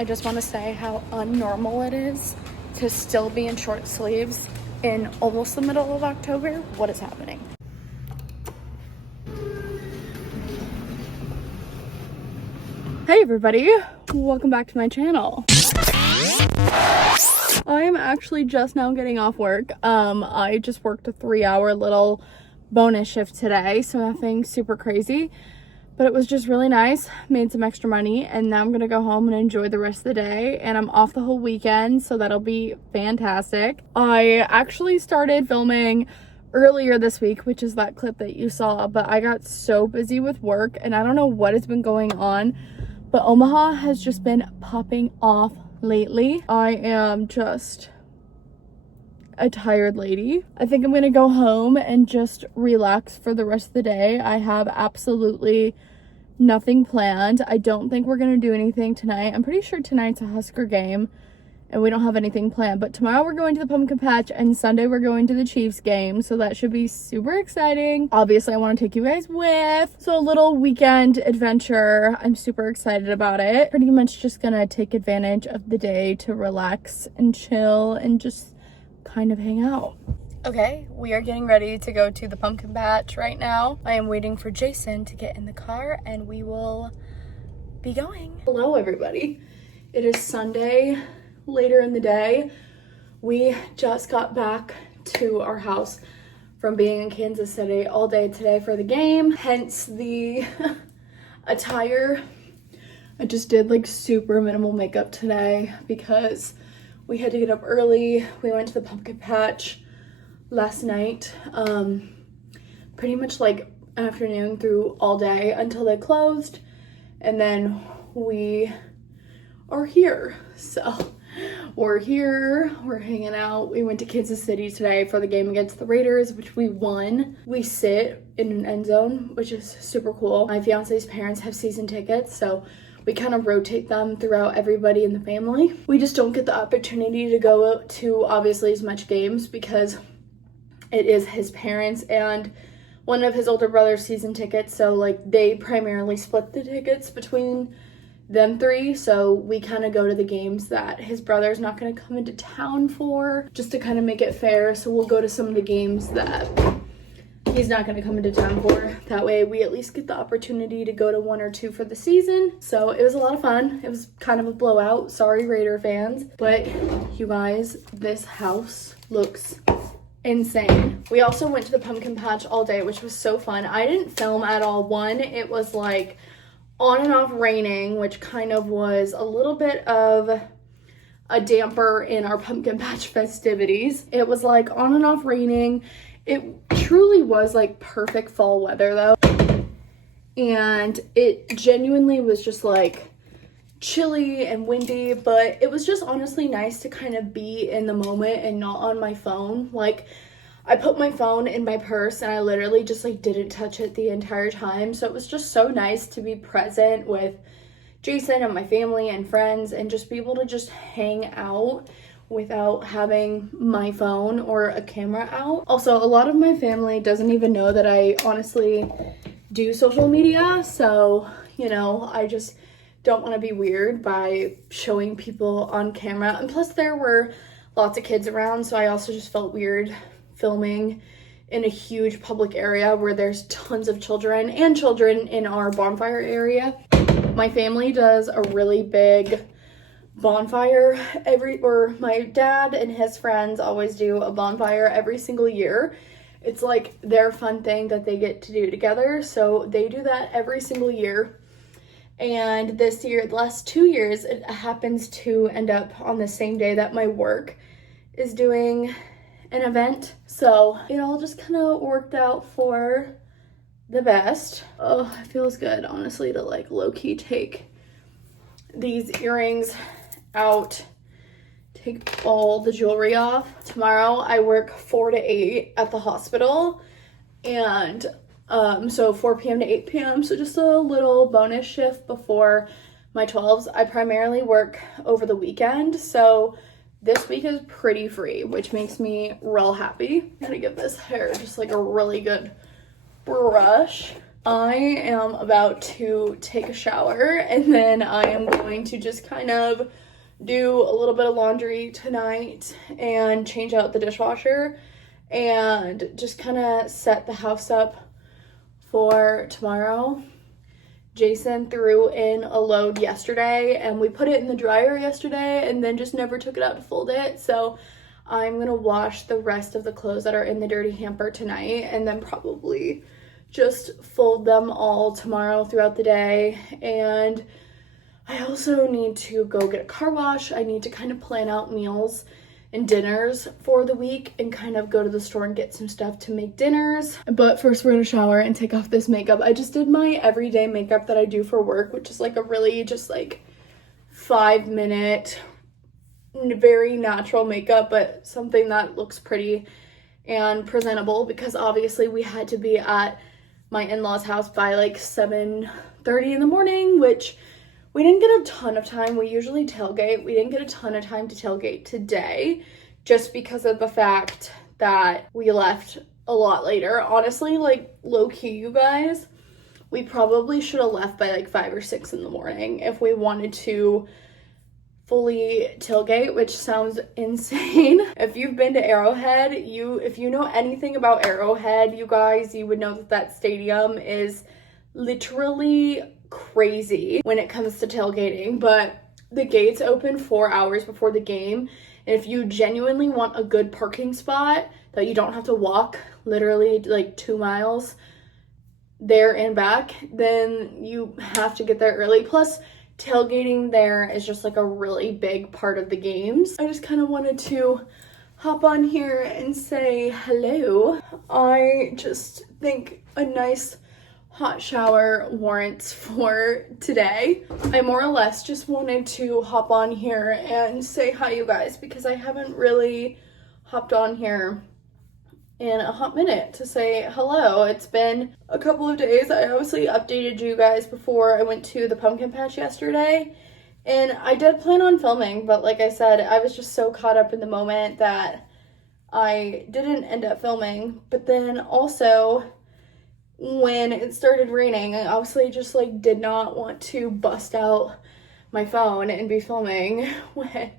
I just want to say how unnormal it is to still be in short sleeves in almost the middle of October. What is happening? Hey everybody, welcome back to my channel. I'm actually just now getting off work. I just worked a 3-hour little bonus shift today, so nothing super crazy. But it was just really nice, made some extra money, and now I'm gonna go home and enjoy the rest of the day. And I'm off the whole weekend, so that'll be fantastic. I actually started filming earlier this week, which is that clip that you saw, but I got so busy with work and I don't know what has been going on, but Omaha has just been popping off lately. I am just a tired lady. I think I'm gonna go home and just relax for the rest of the day. I have absolutely nothing planned. I don't think we're gonna do anything tonight. I'm pretty sure tonight's a Husker game and we don't have anything planned, but tomorrow we're going to the pumpkin patch and Sunday we're going to the Chiefs game, so that should be super exciting. Obviously I want to take you guys with, so a little weekend adventure. I'm super excited about it. Pretty much just gonna take advantage of the day to relax and chill and just kind of hang out. Okay, we are getting ready to go to the pumpkin patch right now. I am waiting for Jason to get in the car and we will be going. Hello everybody. It is Sunday, later in the day. We just got back to our house from being in Kansas City all day today for the game, hence the attire. I just did like super minimal makeup today because we had to get up early. We went to the pumpkin patch last night, pretty much like afternoon through all day until they closed, and then we are here. So we're here, we're hanging out. We went to Kansas City today for the game against the Raiders, which we won. We sit in an end zone, which is super cool. My fiance's parents have season tickets, so we kind of rotate them throughout everybody in the family. We just don't get the opportunity to go to obviously as much games because it is his parents and one of his older brother's season tickets. So like they primarily split the tickets between them three. So we kind of go to the games that his brother's not going to come into town for, just to kind of make it fair. So we'll go to some of the games that he's not going to come into town for. That way we at least get the opportunity to go to 1 or 2 for the season. So it was a lot of fun. It was kind of a blowout. Sorry, Raider fans. But you guys, this house looks insane. We also went to the pumpkin patch all day, which was so fun. I didn't film at all. One, it was like on and off raining, which kind of was a little bit of a damper in our pumpkin patch festivities. It was like on and off raining. It truly was like perfect fall weather though. And it genuinely was just like chilly and windy, but it was just honestly nice to kind of be in the moment and not on my phone. Like I put my phone in my purse and I literally just like didn't touch it the entire time. So it was just so nice to be present with Jason and my family and friends and just be able to just hang out without having my phone or a camera out. Also, a lot of my family doesn't even know that I honestly do social media. So, you know, I just don't want to be weird by showing people on camera. And plus there were lots of kids around, so I also just felt weird filming in a huge public area where there's tons of children and children in our bonfire area. My family does a really big bonfire my dad and his friends always do a bonfire every single year. It's like their fun thing that they get to do together, so they do that every single year. And this year, the last 2 years, it happens to end up on the same day that my work is doing an event. So it all just kind of worked out for the best. Oh, it feels good, honestly, to like low-key take these earrings out, take all the jewelry off. Tomorrow I work 4 to 8 at the hospital, and so 4 p.m. to 8 p.m. So just a little bonus shift before my 12s. I primarily work over the weekend, so this week is pretty free, which makes me real happy. I'm gonna give this hair just like a really good brush. I am about to take a shower, and then I am going to just kind of do a little bit of laundry tonight and change out the dishwasher and just kind of set the house up for tomorrow. Jason threw in a load yesterday and we put it in the dryer yesterday and then just never took it out to fold it. So I'm gonna wash the rest of the clothes that are in the dirty hamper tonight and then probably just fold them all tomorrow throughout the day. And I also need to go get a car wash. I need to kind of plan out meals and dinners for the week and kind of go to the store and get some stuff to make dinners. But first we're gonna shower and take off this makeup. I just did my everyday makeup that I do for work, which is like a really just like 5-minute, very natural makeup, but something that looks pretty and presentable, because obviously we had to be at my in-laws' house by like 7:30 in the morning, which we didn't get a ton of time. We usually tailgate. We didn't get a ton of time to tailgate today just because of the fact that we left a lot later. Honestly, like low-key, you guys, we probably should have left by like 5 or 6 in the morning if we wanted to fully tailgate, which sounds insane. If you've been to Arrowhead, if you know anything about Arrowhead, you guys, you would know that that stadium is literally crazy when it comes to tailgating. But the gates open 4 hours before the game, and if you genuinely want a good parking spot that you don't have to walk literally like 2 miles there and back, then you have to get there early. Plus tailgating there is just like a really big part of the games. I just kind of wanted to hop on here and say hello. I just think a nice hot shower warrants for today. I more or less just wanted to hop on here and say hi, you guys, because I haven't really hopped on here in a hot minute to say hello. It's been a couple of days. I obviously updated you guys before I went to the pumpkin patch yesterday, and I did plan on filming, but like I said, I was just so caught up in the moment that I didn't end up filming. But then also when it started raining, I obviously just like did not want to bust out my phone and be filming when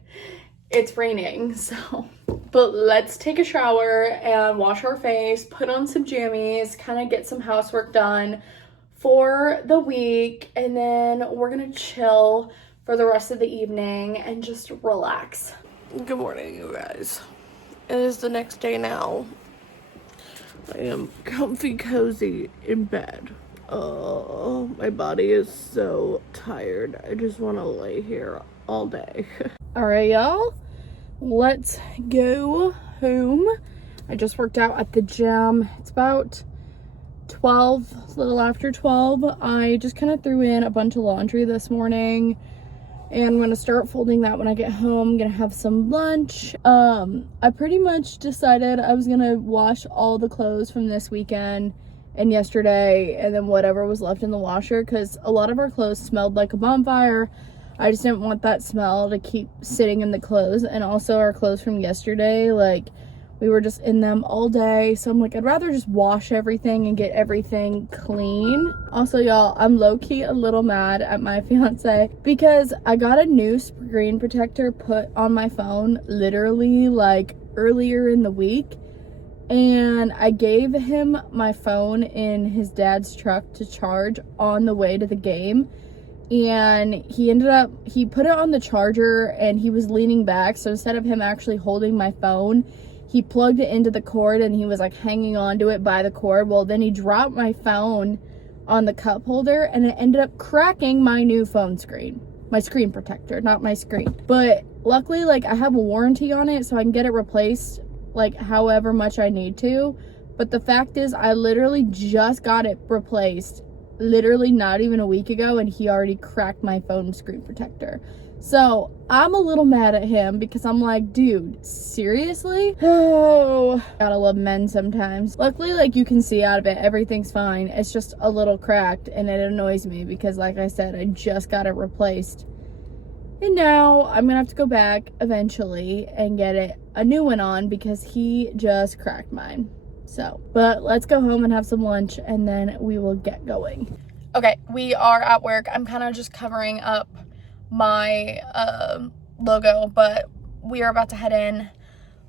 it's raining. So, but let's take a shower and wash our face, put on some jammies, kind of get some housework done for the week, and then we're gonna chill for the rest of the evening and just relax. Good morning, you guys. It is the next day now. I am comfy cozy in bed. Oh, my body is so tired. I just want to lay here all day. All right, y'all. Let's go home. I just worked out at the gym. It's about 12, a little after 12. I just kind of threw in a bunch of laundry this morning, and I'm gonna start folding that when I get home. I'm gonna have some lunch. I pretty much decided I was gonna wash all the clothes from this weekend and yesterday, and then whatever was left in the washer, because a lot of our clothes smelled like a bonfire. I just didn't want that smell to keep sitting in the clothes. And also our clothes from yesterday, like we were just in them all day. So I'm like, I'd rather just wash everything and get everything clean. Also, y'all, I'm low-key a little mad at my fiance because I got a new screen protector put on my phone literally like earlier in the week. And I gave him my phone in his dad's truck to charge on the way to the game. And he put it on the charger and he was leaning back. So instead of him actually holding my phone, he plugged it into the cord and he was like hanging on to it by the cord. Well, then he dropped my phone on the cup holder and it ended up cracking my new phone screen. My screen protector, not my screen. But luckily, like, I have a warranty on it so I can get it replaced like however much I need to. But the fact is, I literally just got it replaced literally not even a week ago, and he already cracked my phone screen protector. So I'm a little mad at him because I'm like, dude, seriously? Oh, gotta love men sometimes. Luckily, like, you can see out of it, everything's fine. It's just a little cracked, and it annoys me because, like I said, I just got it replaced. And now I'm gonna have to go back eventually and get it a new one on because he just cracked mine. So, but let's go home and have some lunch and then we will get going. Okay, we are at work. I'm kind of just covering up my logo, but we are about to head in.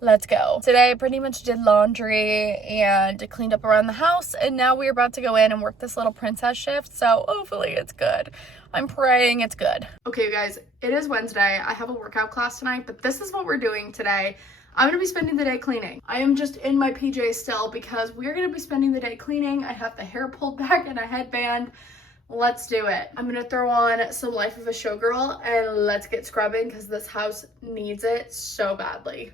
Let's go. Today I pretty much did laundry and cleaned up around the house, and now we're about to go in and work this little princess shift, so hopefully it's good. I'm praying it's good. Okay, you guys, it is Wednesday. I have a workout class tonight, but this is what we're doing today. I'm gonna be spending the day cleaning. I am just in my PJs still because we're gonna be spending the day cleaning. I have the hair pulled back and a headband. Let's do it. I'm gonna throw on some Life of a Showgirl and let's get scrubbing because this house needs it so badly.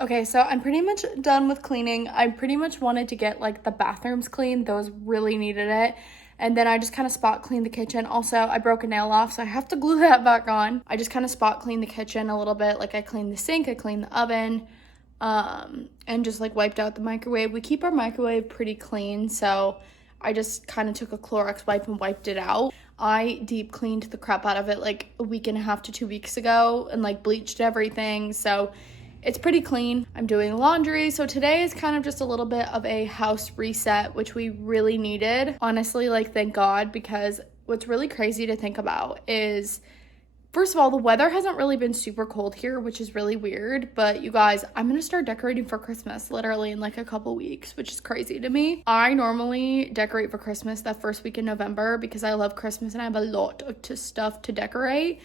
Okay, so I'm pretty much done with cleaning. I pretty much wanted to get like the bathrooms clean. Those really needed it. And then I just kind of spot cleaned the kitchen. Also, I broke a nail off, so I have to glue that back on. I just kind of spot cleaned the kitchen a little bit. Like I cleaned the sink, I cleaned the oven, and just like wiped out the microwave. We keep our microwave pretty clean, so I just kind of took a Clorox wipe and wiped it out. I deep cleaned the crap out of it like a week and a half to 2 weeks ago and like bleached everything, so it's pretty clean. I'm doing laundry, so today is kind of just a little bit of a house reset, which we really needed. Honestly, like thank God, because what's really crazy to think about is, first of all, the weather hasn't really been super cold here, which is really weird, but you guys, I'm gonna start decorating for Christmas literally in like a couple weeks, which is crazy to me. I normally decorate for Christmas that first week in November because I love Christmas and I have a lot of stuff to decorate.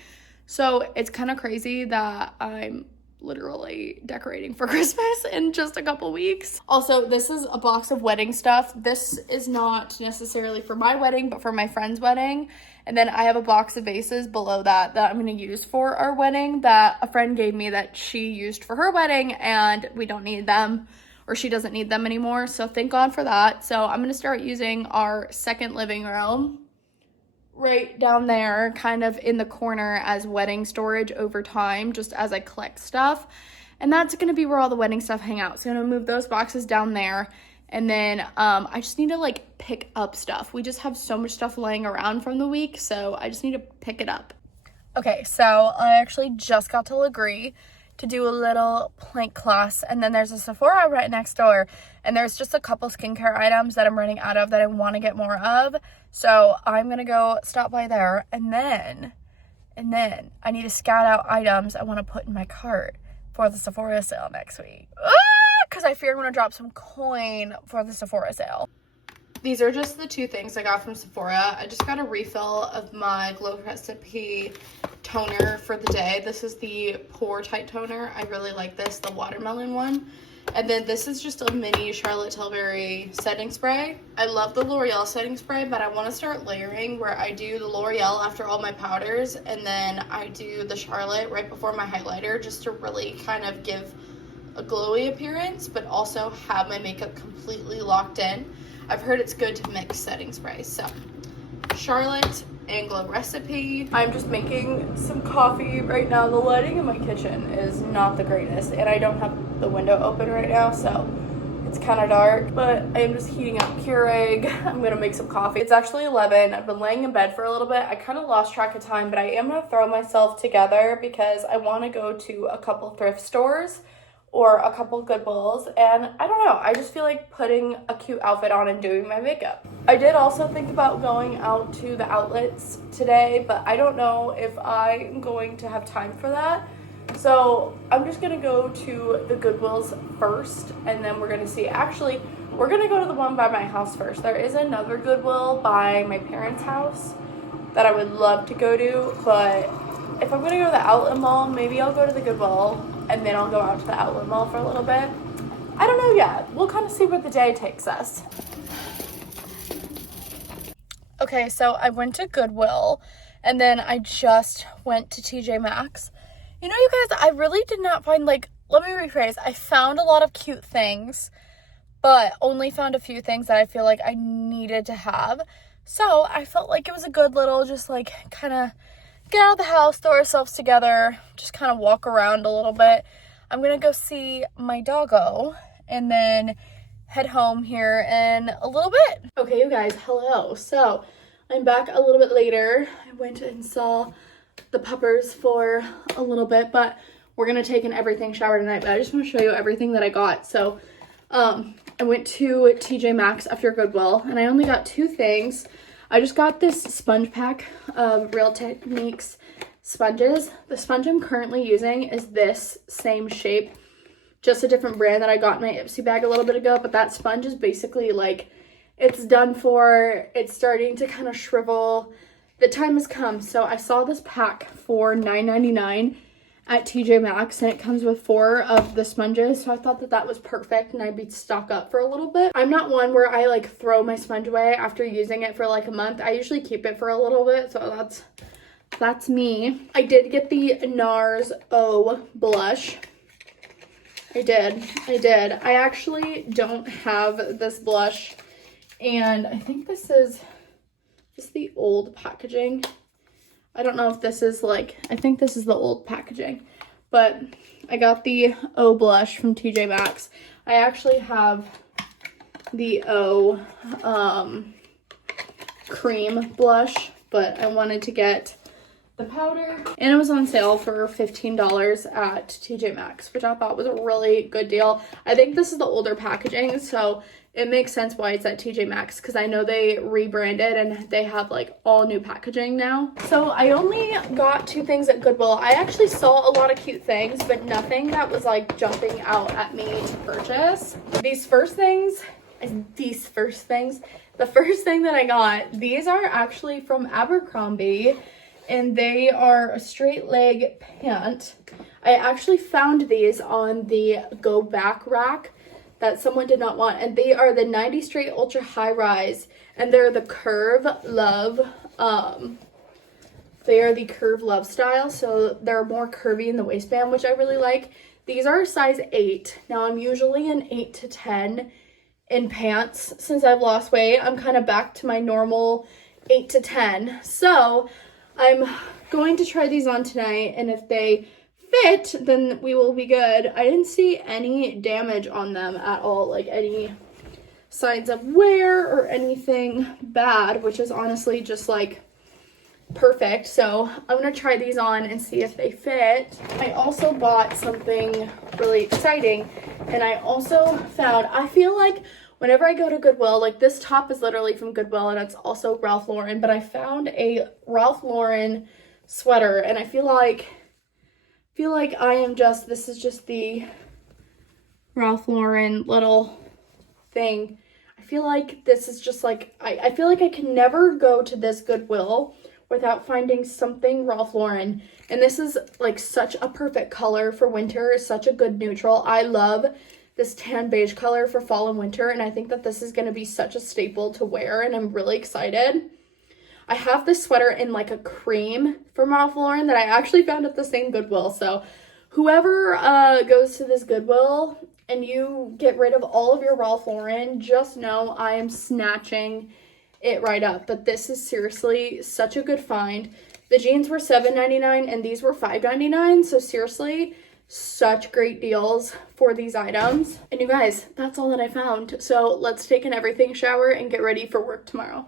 So it's kind of crazy that I'm literally decorating for Christmas in just a couple weeks. Also, this is a box of wedding stuff. This is not necessarily for my wedding, but for my friend's wedding. And then I have a box of vases below that I'm going to use for our wedding that a friend gave me that she used for her wedding, and we don't need them, or she doesn't need them anymore. So thank God for that. So I'm going to start using our second living room right down there, kind of in the corner, as wedding storage over time, just as I collect stuff. And that's gonna be where all the wedding stuff hang out. So I'm gonna move those boxes down there. And then I just need to like pick up stuff. We just have so much stuff laying around from the week, so I just need to pick it up. Okay, so I actually just got to Legree to do a little plank class, and then there's a Sephora right next door, and there's just a couple skincare items that I'm running out of that I want to get more of, so I'm gonna go stop by there, and then I need to scout out items I want to put in my cart for the Sephora sale next week, because I fear I'm gonna drop some coin for the Sephora sale. These are just the two things I got from Sephora. I just got a refill of my Glow Recipe toner for the day. This is the Pore Tight Toner. I really like this, the watermelon one. And then this is just a mini Charlotte Tilbury setting spray. I love the L'Oreal setting spray, but I want to start layering where I do the L'Oreal after all my powders, and then I do the Charlotte right before my highlighter, just to really kind of give a glowy appearance, but also have my makeup completely locked in. I've heard it's good to mix setting sprays. So Charlotte and Glow Recipe. I'm just making some coffee right now. The lighting in my kitchen is not the greatest, and I don't have the window open right now, so it's kind of dark, but I am just heating up Keurig. I'm gonna make some coffee. It's actually 11. I've been laying in bed for a little bit. I kind of lost track of time, but I am gonna throw myself together because I want to go to a couple thrift stores or a couple Goodwills, and I don't know, I just feel like putting a cute outfit on and doing my makeup. I did also think about going out to the outlets today, but I don't know if I'm going to have time for that. So I'm just gonna go to the Goodwills first, and then we're gonna see. Actually, we're gonna go to the one by my house first. There is another Goodwill by my parents' house that I would love to go to, but if I'm gonna go to the outlet mall, maybe I'll go to the Goodwill and then I'll go out to the outlet mall for a little bit. I don't know yet. We'll kind of see where the day takes us. Okay, so I went to Goodwill and then I just went to TJ Maxx. You know, you guys, I really did not find, like, let me rephrase. I found a lot of cute things, but only found a few things that I feel like I needed to have. So I felt like it was a good little, just like kind of get out of the house, throw ourselves together, just kind of walk around a little bit. I'm going to go see my doggo and then head home here in a little bit. Okay, you guys, hello. So I'm back a little bit later. I went and saw the puppers for a little bit, but we're going to take an everything shower tonight. But I just want to show you everything that I got. So I went to TJ Maxx after Goodwill and I only got two things. I just got this sponge pack of Real Techniques sponges. The sponge I'm currently using is this same shape, just a different brand that I got in my Ipsy bag a little bit ago, but that sponge is basically like, it's done for, it's starting to kind of shrivel. The time has come. So I saw this pack for $9.99 at TJ Maxx and it comes with 4 of the sponges, so I thought that that was perfect and I'd be stock up for a little bit. I'm not one where I like throw my sponge away after using it for like a month. I usually keep it for a little bit, so that's me. I did get the NARS O blush. I did. I actually don't have this blush and I think this is the old packaging. I don't know if this is like, I think this is the old packaging, but I got the O blush from TJ Maxx. I actually have the O cream blush, but I wanted to get the powder and it was on sale for $15 at TJ Maxx, which I thought was a really good deal. I think this is the older packaging, so it makes sense why it's at TJ Maxx because I know they rebranded and they have like all new packaging now. So I only got 2 things at Goodwill. I actually saw a lot of cute things, but nothing that was like jumping out at me to purchase. The first thing that I got, these are actually from Abercrombie and they are a straight leg pant. I actually found these on the go back rack that someone did not want, and they are the 90 straight ultra high rise and they're the curve love style, so they're more curvy in the waistband, which I really like. These are a size 8. Now I'm usually an 8 to 10 in pants. Since I've lost weight, I'm kind of back to my normal 8 to 10, so I'm going to try these on tonight, and if they fit, then we will be good. I didn't see any damage on them at all, like any signs of wear or anything bad, which is honestly just like perfect. So I'm gonna try these on and see if they fit. I also bought something really exciting, and I also found, I feel like whenever I go to Goodwill, like this top is literally from Goodwill and it's also Ralph Lauren, but I found a Ralph Lauren sweater and I feel like this is just the Ralph Lauren little thing. I feel like this is just like, I feel like I can never go to this Goodwill without finding something Ralph Lauren. And this is like such a perfect color for winter, such a good neutral. I love this tan beige color for fall and winter, and I think that this is going to be such a staple to wear, and I'm really excited. I have this sweater in like a cream from Ralph Lauren that I actually found at the same Goodwill. So whoever goes to this Goodwill and you get rid of all of your Ralph Lauren, just know I am snatching it right up. But this is seriously such a good find. The jeans were $7.99 and these were $5.99. So seriously, such great deals for these items. And you guys, that's all that I found. So let's take an everything shower and get ready for work tomorrow.